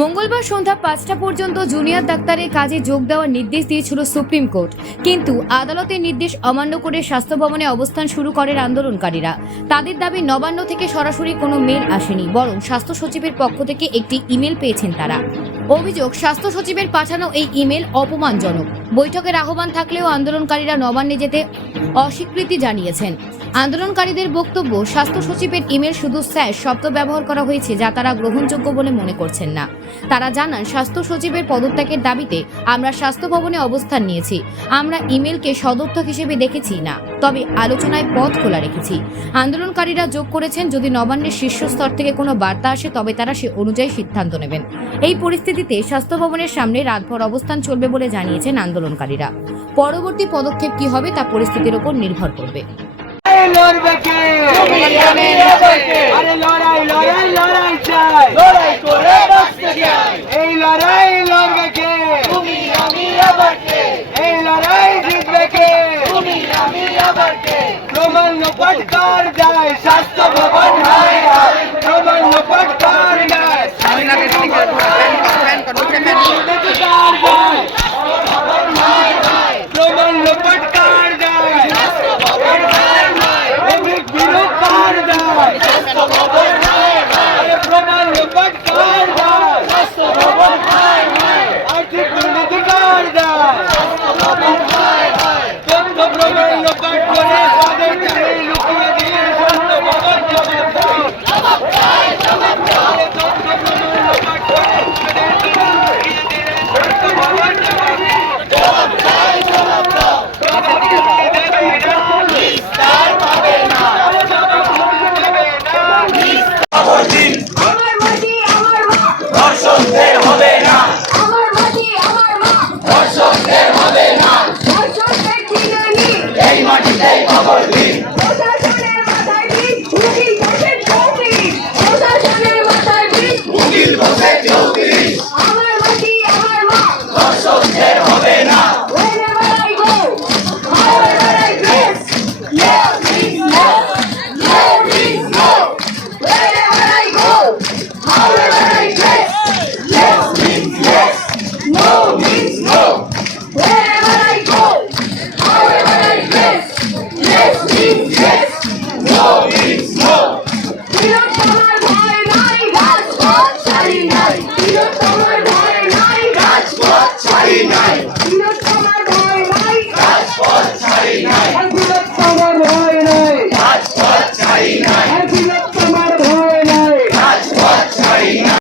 মঙ্গলবার সন্ধ্যা ৫টা পর্যন্ত জুনিয়র ডাক্তারের কাজে যোগ দেওয়ার নির্দেশ দিয়েছিল সুপ্রিম কোর্ট, কিন্তু আদালতের নির্দেশ অমান্য করে স্বাস্থ্য ভবনে অবস্থান শুরু করেন আন্দোলনকারীরা। তাদের দাবি, নবান্ন থেকে সরাসরি কোনো মেল আসেনি, বরং স্বাস্থ্য সচিবের পক্ষ থেকে একটি ইমেল পেয়েছেন তারা। অভিযোগ, স্বাস্থ্য সচিবের পাঠানো এই ইমেল অপমানজনক। বৈঠকের আহ্বান থাকলেও আন্দোলনকারীরা নবান্নে যেতে অস্বীকৃতি জানিয়েছেন। আন্দোলনকারীদের বক্তব্য, স্বাস্থ্য সচিবের ইমেল শুধু স্যার শব্দ ব্যবহার করা হয়েছে, যা তারা গ্রহণযোগ্য বলে মনে করছেন না। তারা জানান, স্বাস্থ্য সচিবের পদত্যাগের দাবিতে আমরা স্বাস্থ্য ভবনে অবস্থান নিয়েছি। আমরা ইমেলকে সদর্থক হিসেবে দেখেছি না, তবে আলোচনায় পথ খোলা রেখেছি। আন্দোলনকারীরা যোগ করেছেন, যদি নবান্নের শীর্ষস্তর থেকে কোনো বার্তা আসে তবে তারা সে অনুযায়ী সিদ্ধান্ত নেবেন। এই পরিস্থিতিতে স্বাস্থ্য ভবনের সামনে রাতভর অবস্থান চলবে বলে জানিয়েছেন আন্দোলনকারীরা। পরবর্তী পদক্ষেপ কি হবে তা পরিস্থিতির উপর নির্ভর করবে। স্বাস্থ্য ভবন